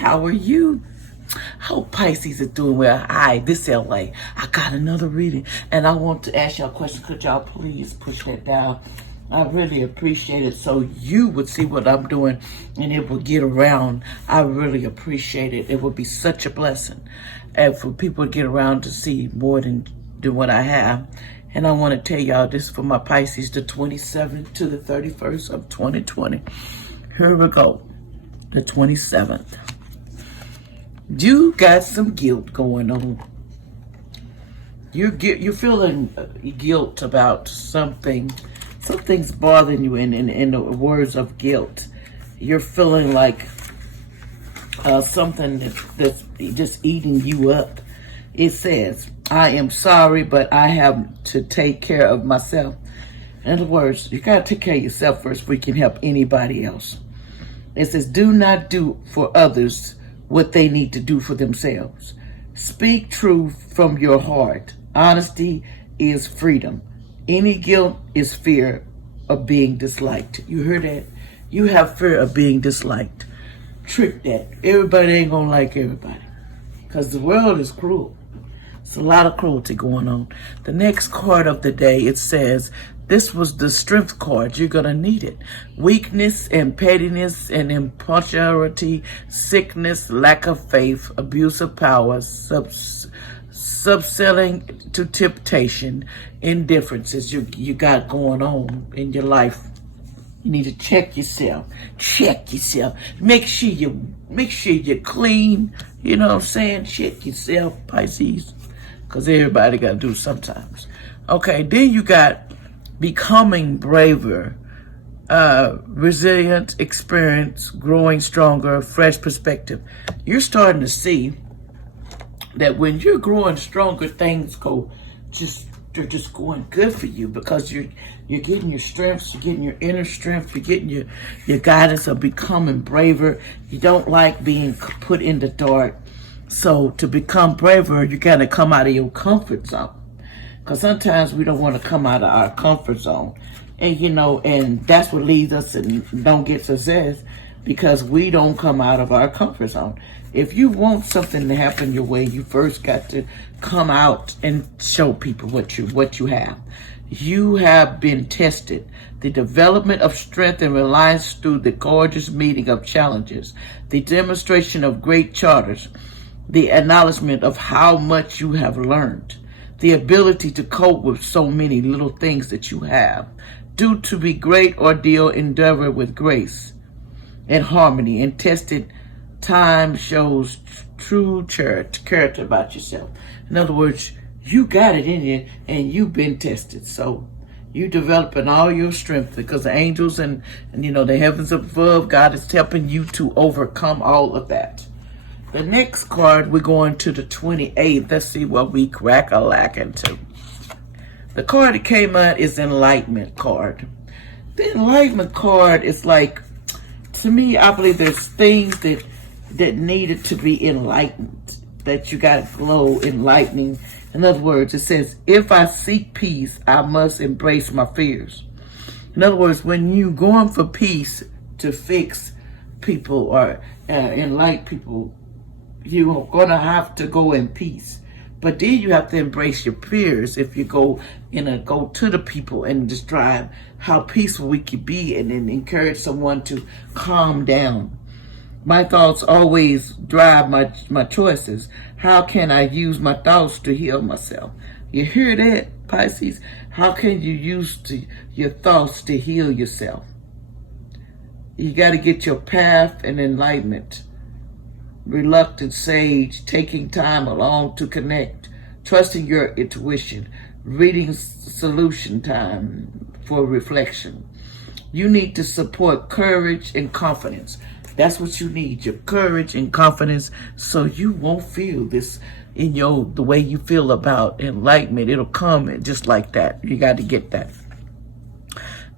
How are you? Hope Pisces is doing well. Hi, this LA. I got another reading, and I want to ask y'all a question. Could y'all please push that down? I really appreciate it, so you would see what I'm doing, and it would get around. I really appreciate it. It would be such a blessing, and for people to get around to see more than what I have. And I want to tell y'all this for my Pisces, the 27th to the 31st of 2020. Here we go. The 27th. You got some guilt going on. You're feeling guilt about something. Something's bothering you in the words of guilt. You're feeling like something that's just eating you up. It says, I am sorry, but I have to take care of myself. In other words, you got to take care of yourself first before you can help anybody else. It says, do not do for others what they need to do for themselves. Speak truth from your heart. Honesty is freedom. Any guilt is fear of being disliked. You heard that? You have fear of being disliked. Trick that. Everybody ain't gonna like everybody, because the world is cruel. It's a lot of cruelty going on. The next card of the day, it says, this was the strength card. You're going to need it. Weakness and pettiness and impartiality, sickness, lack of faith, abuse of power, subselling to temptation, indifferences you got going on in your life. You need to check yourself. Check yourself. Make sure you're clean. You know what I'm saying? Check yourself, Pisces. Because everybody got to do sometimes. Okay, then you got becoming braver, resilient, experience, growing stronger, fresh perspective. You're starting to see that when you're growing stronger, things they're just going good for you, because you're getting your strengths, you're getting your inner strength, you're getting your guidance of becoming braver. You don't like being put in the dark. So to become braver, you got to come out of your comfort zone. Because sometimes we don't want to come out of our comfort zone. And that's what leads us and don't get success, because we don't come out of our comfort zone. If you want something to happen your way, you first got to come out and show people what you have. You have been tested. The development of strength and reliance through the gorgeous meeting of challenges, the demonstration of great charters, the acknowledgement of how much you have learned, the ability to cope with so many little things that you have, due to be great ordeal endeavor with grace and harmony, and tested time shows true character about yourself. In other words, you got it in you and you've been tested. So you developing all your strength, because the angels and the heavens above, God is helping you to overcome all of that. The next card, we're going to the 28th. Let's see what we crack-a-lack into. The card that came out is Enlightenment card. The Enlightenment card is like, to me, I believe there's things that needed to be enlightened, that you got to glow enlightening. In other words, it says, if I seek peace, I must embrace my fears. In other words, when you going for peace to fix people or enlighten people, you're going to have to go in peace. But then you have to embrace your fears if you go to the people and describe how peaceful we could be, and then encourage someone to calm down. My thoughts always drive my choices. How can I use my thoughts to heal myself? You hear that, Pisces? How can you use your thoughts to heal yourself? You got to get your path and enlightenment. Reluctant sage, taking time alone to connect, trusting your intuition, reading solution time for reflection. You need to support courage and confidence. That's what you need, your courage and confidence, so you won't feel this in the way you feel about enlightenment. It'll come just like that. You got to get that.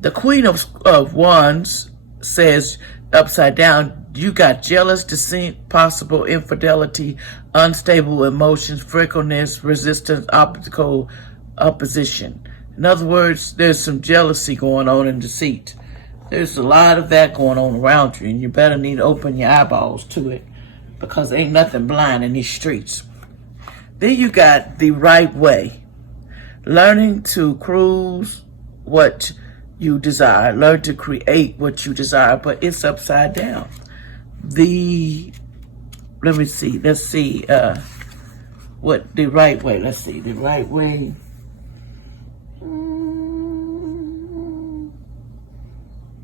The Queen of Wands says, upside down, you got jealous, deceit, possible infidelity, unstable emotions, fickleness, resistance, opposition. In other words, there's some jealousy going on and deceit. There's a lot of that going on around you, and you better need to open your eyeballs to it. because ain't nothing blind in these streets. Then you got the right way. Learning to cruise what you desire. Learn to create what you desire, but it's upside down. Let's see, what the right way, the right way.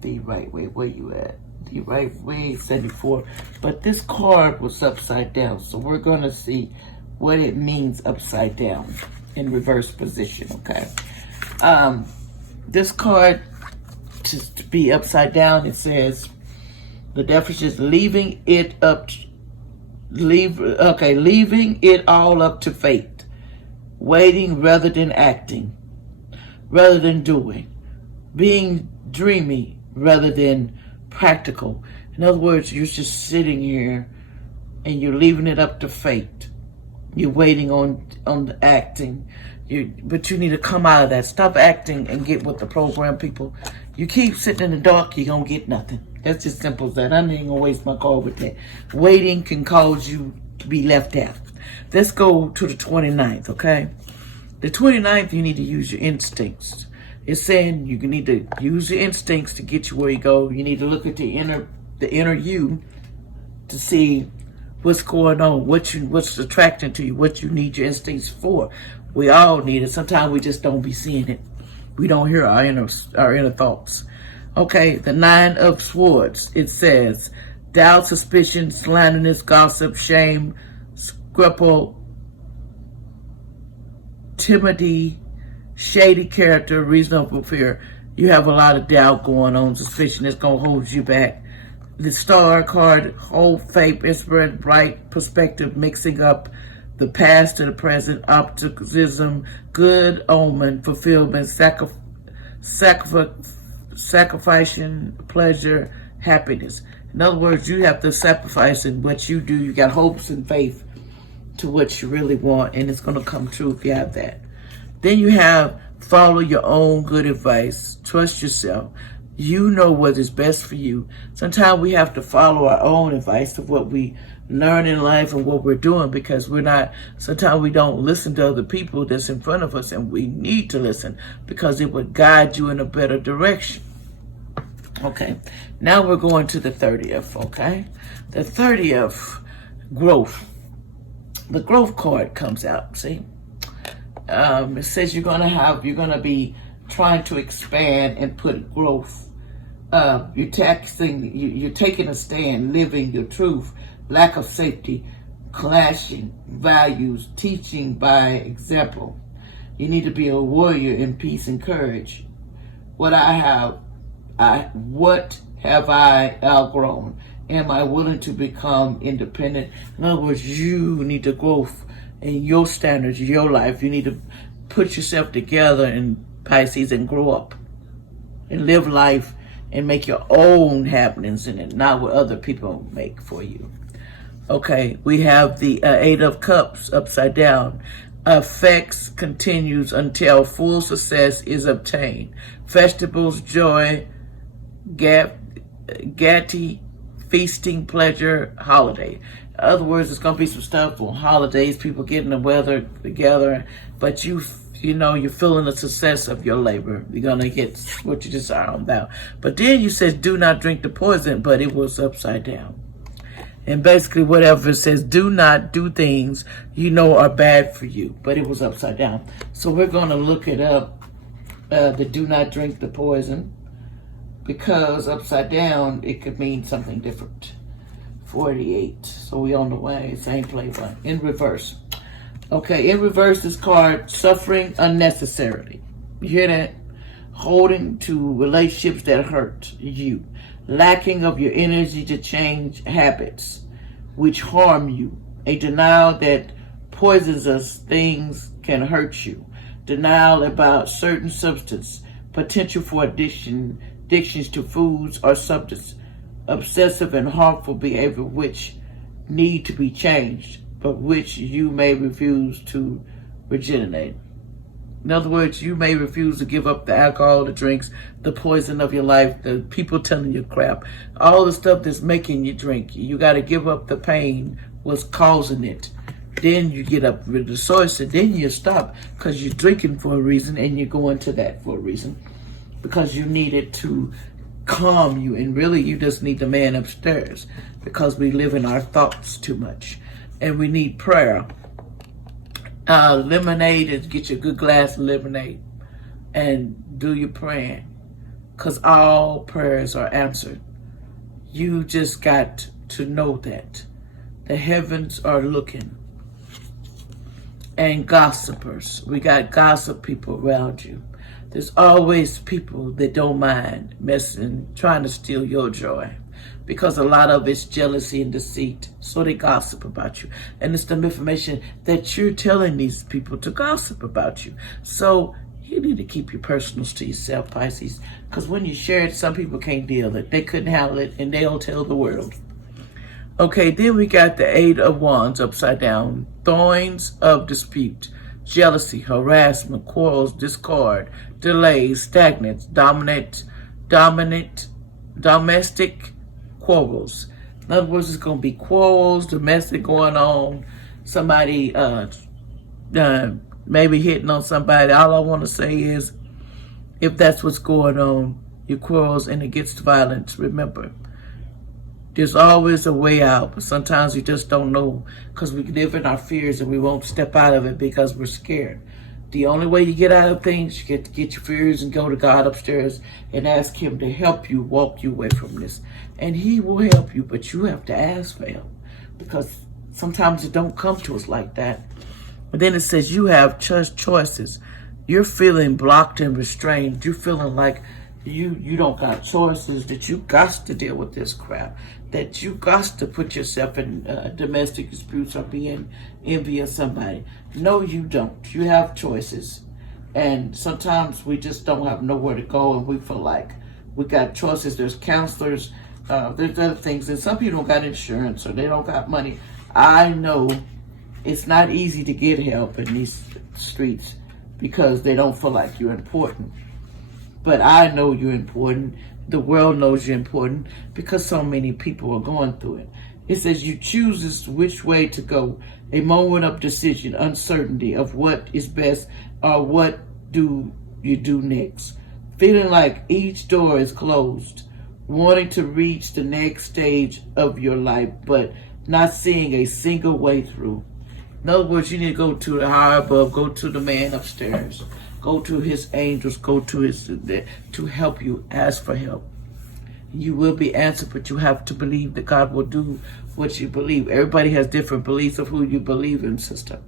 The right way, where you at? The right way, 74. But this card was upside down, so we're going to see what it means upside down in reverse position, okay? This card, to be upside down, it says, the definition is leaving it all up to fate. Waiting rather than acting, rather than doing. Being dreamy rather than practical. In other words, you're just sitting here and you're leaving it up to fate. You're waiting on the acting. But you need to come out of that. Stop acting and get with the program, people. You keep sitting in the dark, you're going to get nothing. That's just simple as that. I'm not even going to waste my card with that. Waiting can cause you to be left out. Let's go to the 29th, okay? The 29th, you need to use your instincts. It's saying you need to use your instincts to get you where you go. You need to look at the inner you to see what's going on, what's attracting to you, what you need your instincts for. We all need it. Sometimes we just don't be seeing it. We don't hear our inner thoughts. Okay, the 9 of Swords. It says doubt, suspicion, slanderness, gossip, shame, scruple, timidity, shady character, reasonable fear. You have a lot of doubt going on, suspicion that's going to hold you back. The Star card, hold faith, inspiration, bright perspective, mixing up the past to the present, optimism, good omen, fulfillment, sacrificing, pleasure, happiness. In other words, you have to sacrifice in what you do. You got hopes and faith to what you really want, and it's going to come true if you have that. Then you have follow your own good advice. Trust yourself. You know what is best for you. Sometimes we have to follow our own advice of what we learn in life and what we're doing, because sometimes we don't listen to other people that's in front of us, and we need to listen because it would guide you in a better direction. Okay, now we're going to the 30th, okay? The 30th, growth. The growth card comes out, see? It says you're gonna be trying to expand and put growth. You're taking a stand, living your truth, lack of safety, clashing values, teaching by example. You need to be a warrior in peace and courage. What have I outgrown? Am I willing to become independent? In other words, you need to grow in your standards, your life. You need to put yourself together in Pisces and grow up and live life and make your own happenings in it, not what other people make for you. Okay, we have the 8 of Cups upside down. Effects continues until full success is obtained. Festivals, joy, gaiety, feasting, pleasure, holiday. In other words, it's going to be some stuff on holidays, people getting the weather together, but you're feeling the success of your labor. You're going to get what you desire on that. But then you said, do not drink the poison, but it was upside down. And basically whatever it says, do not do things you know are bad for you, but it was upside down. So we're going to look it up, the do not drink the poison, because upside down, it could mean something different. 48, so we on the way, same play one. In reverse. Okay, in reverse, this card, suffering unnecessarily. You hear that? Holding to relationships that hurt you. Lacking of your energy to change habits which harm you. A denial that poisons us, things can hurt you. Denial about certain substance. Potential for addictions to foods or substances. Obsessive and harmful behavior which need to be changed, but which you may refuse to regenerate. In other words, you may refuse to give up the alcohol, the drinks, the poison of your life, the people telling you crap, all the stuff that's making you drink. You got to give up the pain, what's causing it. Then you get up with the source, and then you stop because you're drinking for a reason and you're going to that for a reason because you need it to calm you. And really, you just need the man upstairs because we live in our thoughts too much. And we need prayer. Lemonade is get you a good glass of lemonade and do your praying because all prayers are answered. You just got to know that the heavens are looking. And gossipers, we got gossip people around you. There's always people that don't mind messing, trying to steal your joy. Because a lot of it's jealousy and deceit. So they gossip about you. And it's the information that you're telling these people to gossip about you. So you need to keep your personals to yourself, Pisces. Because when you share it, some people can't deal with it. They couldn't handle it, and they'll tell the world. Okay, then we got the 8 of Wands upside down. Thorns of dispute, jealousy, harassment, quarrels, discord, delays, stagnance, domestic quarrels. In other words, it's going to be quarrels, domestic going on, somebody maybe hitting on somebody. All I want to say is, if that's what's going on, you quarrels and it gets to violence, remember, there's always a way out, but sometimes we just don't know because we live in our fears and we won't step out of it because we're scared. The only way you get out of things, you get to get your fears and go to God upstairs and ask him to help you walk you away from this. And he will help you, but you have to ask for help because sometimes it don't come to us like that. But then it says you have choices. You're feeling blocked and restrained. You're feeling like you don't got choices, that you got to deal with this crap, that you got to put yourself in domestic disputes or being envy of somebody. No, you don't. You have choices. And sometimes we just don't have nowhere to go and we feel like we got choices. There's counselors, there's other things. And some people don't got insurance or they don't got money. I know it's not easy to get help in these streets because they don't feel like you're important. But I know you're important. The world knows you're important because so many people are going through it. It says you choose which way to go. A moment of decision, uncertainty of what is best or what do you do next. Feeling like each door is closed. Wanting to reach the next stage of your life, but not seeing a single way through. In other words, you need to go to the higher above, go to the man upstairs. Go to his angels, go to his, to help you, ask for help. You will be answered, but you have to believe that God will do what you believe. Everybody has different beliefs of who you believe in, sister.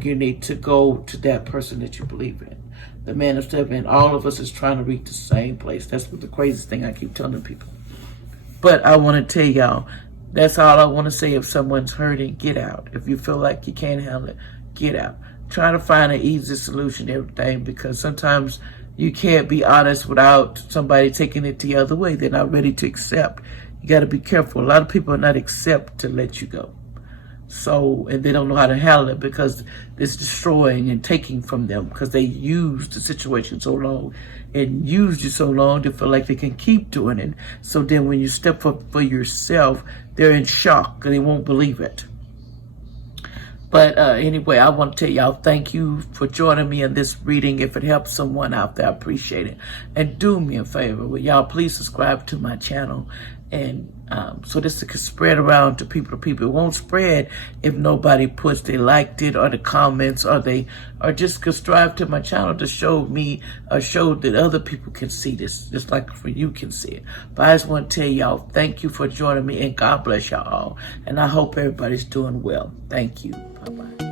You need to go to that person that you believe in. The man upstairs, and all of us is trying to reach the same place. That's what the craziest thing I keep telling people. But I want to tell y'all, that's all I want to say. If someone's hurting, get out. If you feel like you can't handle it, get out. Try to find an easy solution to everything because sometimes you can't be honest without somebody taking it the other way. They're not ready to accept. You got to be careful. A lot of people are not accept to let you go. So, and they don't know how to handle it because it's destroying and taking from them because they used the situation so long and used you so long they feel like they can keep doing it. So then when you step up for yourself, they're in shock and they won't believe it. But anyway, I want to tell y'all thank you for joining me in this reading. If it helps someone out there, I appreciate it. And do me a favor, will y'all please subscribe to my channel, and so this can spread around to people. It won't spread if nobody puts they liked it or the comments or they or just subscribe to my channel to show me or show that other people can see this, just like for you can see it. But I just want to tell y'all thank you for joining me, and God bless y'all all. And I hope everybody's doing well. Thank you. Bye-bye.